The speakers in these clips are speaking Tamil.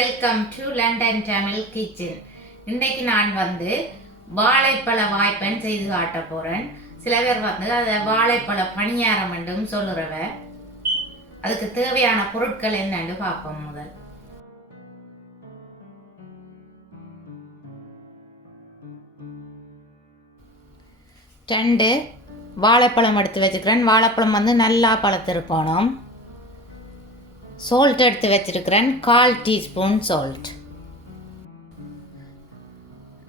Welcome to London Tamil kitchen. இன்றைக்கு நான் வாழைப்பழ வாய்ப்பன் செய்து காட்ட போகிறேன். சில பேர் அதை வாழைப்பழ பணியாரம் என்றும் சொல்லுறவ. அதுக்கு தேவையான பொருட்கள் என்னன்னு பார்ப்போம். முதல் ரெண்டு வாழைப்பழம் எடுத்து வச்சுக்கிறேன். வாழைப்பழம் நல்லா பழுத்திருக்கணும். சால்ட் எடுத்து வச்சிருக்கிறேன், 1/4 teaspoon salt.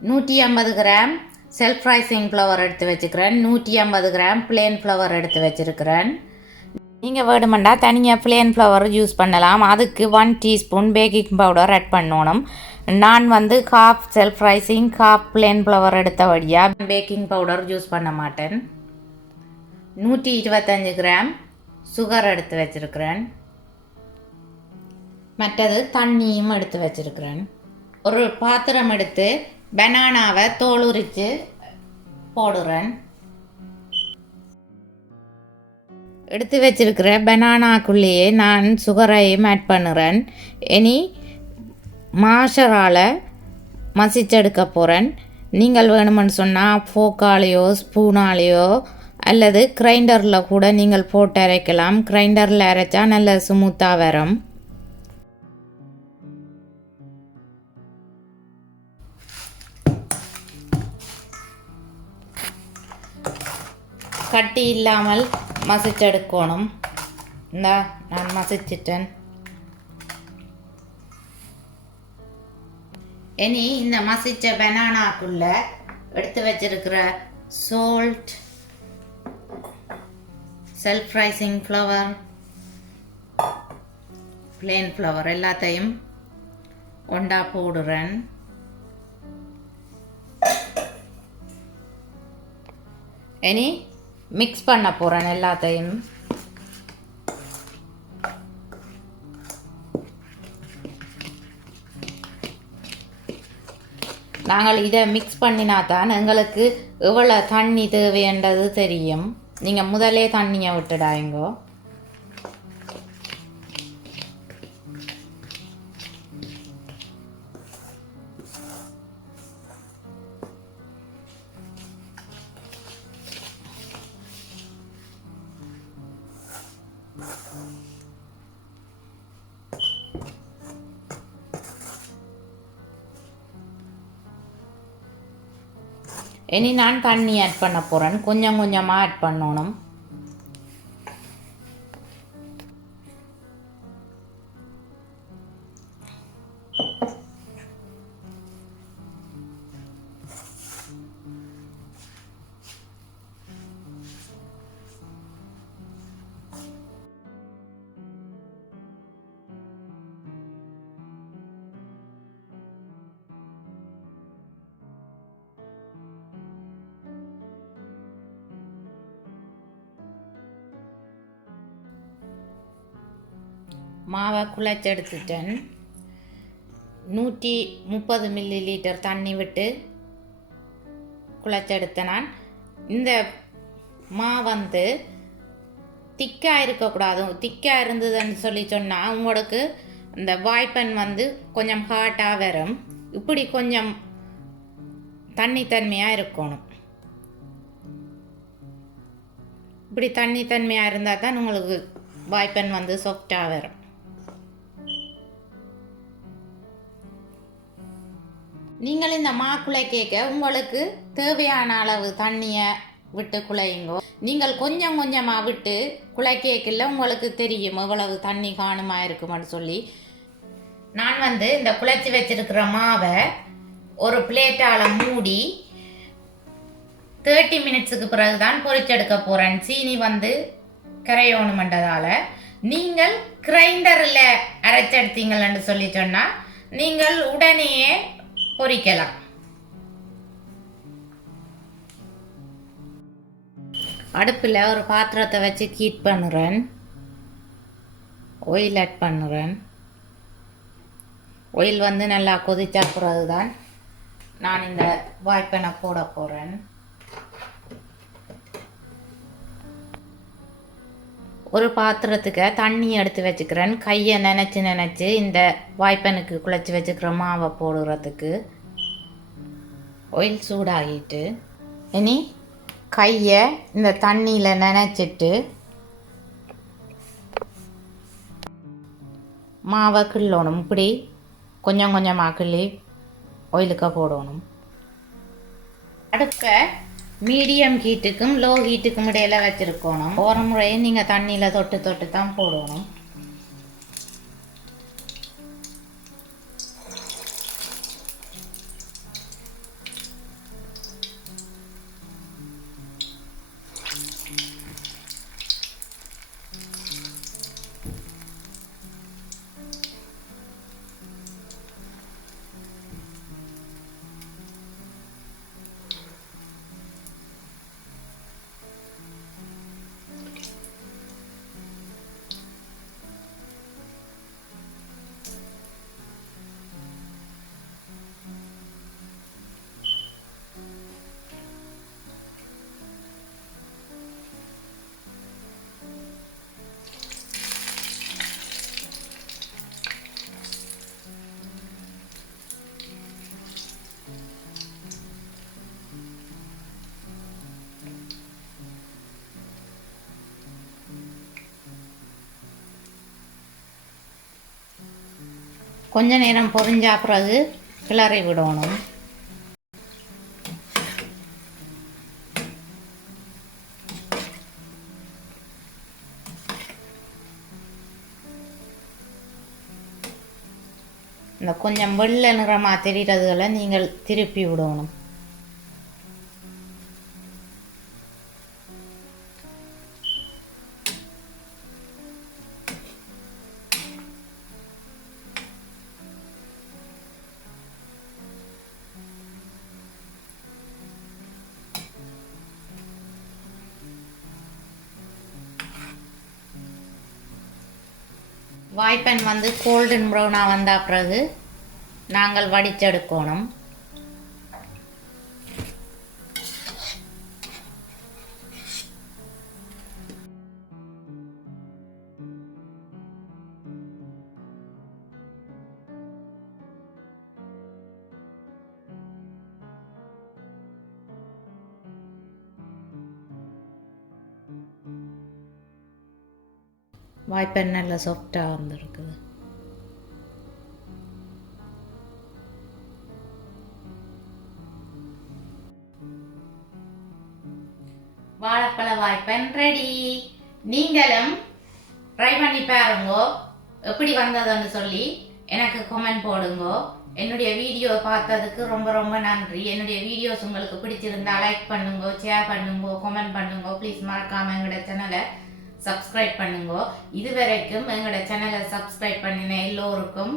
150 gram self rising flower எடுத்து வச்சுக்கிறேன். 150 கிராம் பிளேன் ஃப்ளவர் எடுத்து வச்சிருக்கிறேன். நீங்கள் வேணுமெண்டா தனியாக பிளேன் ஃப்ளவர் யூஸ் பண்ணலாம். அதுக்கு 1 டீஸ்பூன் பேக்கிங் பவுடர் ஆட் பண்ணணும். நான் 1/2 செல்ஃப் ரைசிங் 1/2 பிளேன் ஃப்ளவர் எடுத்தபடியாக பேக்கிங் பவுடர் யூஸ் பண்ண மாட்டேன். 125 கிராம் சுகர் எடுத்து வச்சிருக்கிறேன். மற்றது தண்ணியும் எடுத்து வச்சிருக்கிறேன். ஒரு பாத்திரம் எடுத்து பனானாவை தோல் உரித்து போடுறேன். எடுத்து வச்சிருக்கிற பனானாக்குள்ளேயே நான் சுகரையும் ஆட் பண்ணுறேன். இனி மாஷரால் மசிச்செடுக்க போகிறேன். நீங்கள் வேணுமென்னு சொன்னால் ஃபோக்காலேயோ ஸ்பூனாலேயோ அல்லது கிரைண்டரில் கூட நீங்கள் போட்டு அரைக்கலாம். கிரைண்டரில் அரைச்சா நல்ல ஸ்மூத்தாக வரும். கட்டி இல்லாமல் மசிச்செடுக்கணும். நான் மசிச்சிட்டேன். இனி இந்த மசிச்ச பனானாக்குள்ள எடுத்து வச்சிருக்கிற salt, self rising flower, plane flower எல்லாத்தையும் ஒண்டா போடுறேன். இனி மிக்ஸ் பண்ண போகிறேன் எல்லாத்தையும். நாங்கள் இதை மிக்ஸ் பண்ணினா தான் எங்களுக்கு எவ்வளோ தண்ணி தேவைன்றது தெரியும். நீங்கள் முதலே தண்ணியை விட்டுடாங்கோ. இனி நான் தண்ணி ஆட் பண்ண போகிறேன். கொஞ்சம் கொஞ்சமாக ஆட் பண்ணணும். மாவை குழைச்செடுத்துட்டேன். 130 மில்லி லிட்டர் தண்ணி விட்டு குழைச்செடுத்தேன். நான் இந்த மா திக்காக இருக்கக்கூடாது. திக்காக இருந்ததுன்னு சொல்லி சொன்னால் உங்களுக்கு இந்த வாய்ப்பன் கொஞ்சம் ஹாட்டாக வரும். இப்படி கொஞ்சம் தண்ணித்தன்மையாக இருக்கணும். இப்படி தண்ணித்தன்மையாக இருந்தால் தான் உங்களுக்கு வாய்ப்பன் சாஃப்டாக வரும். நீங்கள் இந்த மாக்குழை கேட்க உங்களுக்கு தேவையான அளவு தண்ணியை விட்டு குழையுங்கோ. நீங்கள் கொஞ்சம் கொஞ்சமாக விட்டு குழை கேட்கல உங்களுக்கு தெரியும் எவ்வளவு தண்ணி காணுமா இருக்குமென்னு சொல்லி. நான் இந்த குழைச்சி வச்சிருக்கிற மாவை ஒரு பிளேட்டால் மூடி 30 மினிட்ஸுக்கு பிறகு தான் பொரிச்செடுக்க போகிறேன். சீனி கரையோணுமென்றதால் நீங்கள் கிரைண்டரில் அரைச்செடுத்தீங்கன்னு சொல்லி சொன்னால் நீங்கள் உடனேயே பொரிக்கலாம். அடுப்பில் ஒரு பாத்திரத்தை வச்சு ஹீட் பண்ணுறேன். ஆயில் ஆட் பண்ணுறேன். ஆயில் நல்லா கொதிச்ச பிறகு தான் நான் இந்த வாய்ப்பனை போட போகிறேன். ஒரு பாத்திரத்துக்கு தண்ணி எடுத்து வச்சுக்கிறேன். கையை நினச்சி இந்த வாய்ப்பனுக்கு குழச்சி வச்சுக்கிற மாவை போடுறதுக்கு. ஆயில் சூடாகிட்டு இனி கையை இந்த தண்ணியில் நனைச்சிட்டு மாவை கிள்ளணும். இப்படி கொஞ்சம் கொஞ்சமாக கிள்ளி ஆயிலுக்கு போடணும். அடுப்பை மீடியம் ஹீட்டுக்கும் லோ ஹீட்டுக்கும் இடையில வச்சுருக்கணும். ஒரு முறையும் நீங்கள் தண்ணியில் தொட்டு தொட்டு தான் போடணும். கொஞ்ச நேரம் பொரிஞ்சா பிறகு கிளறி விடணும். இந்த கொஞ்சம் வெள்ளை நிறமாக தெரிகிறதுகளை நீங்கள் திருப்பி விடணும். வாய்ப்பன் வந்து கோல்டன் ப்ரௌனாக வந்த பிறகு நாங்கள் வடிச்செடுக்கணும். வாய்ப்பன் நல்லா சாஃப்டாக வந்துருக்குது. வாழைப்பழ வாய்ப்பன் ரெடி. நீங்களும் ட்ரை பண்ணி பாருங்கோ, எப்படி வந்ததுன்னு சொல்லி எனக்கு கமெண்ட் போடுங்கோ. என்னுடைய வீடியோ பார்த்ததுக்கு ரொம்ப ரொம்ப நன்றி. என்னுடைய வீடியோஸ் உங்களுக்கு பிடிச்சிருந்தா லைக் பண்ணுங்க, ஷேர் பண்ணுங்க, கமெண்ட் பண்ணுங்க. ப்ளீஸ் மறக்காம எங்களோட சேனலை சப்ஸ்கிரைப் பண்ணுங்க. இதுவரைக்கும் எங்களோட சேனலை சப்ஸ்கிரைப் பண்ணின எல்லோருக்கும்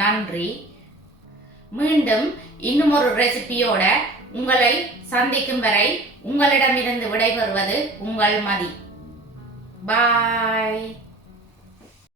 நன்றி. மீண்டும் இன்னும் ஒரு ரெசிபியோட உங்களை சந்திக்கும் வரை உங்களிடமிருந்து விடைபெறுவது உங்கள் மதி. பாய்.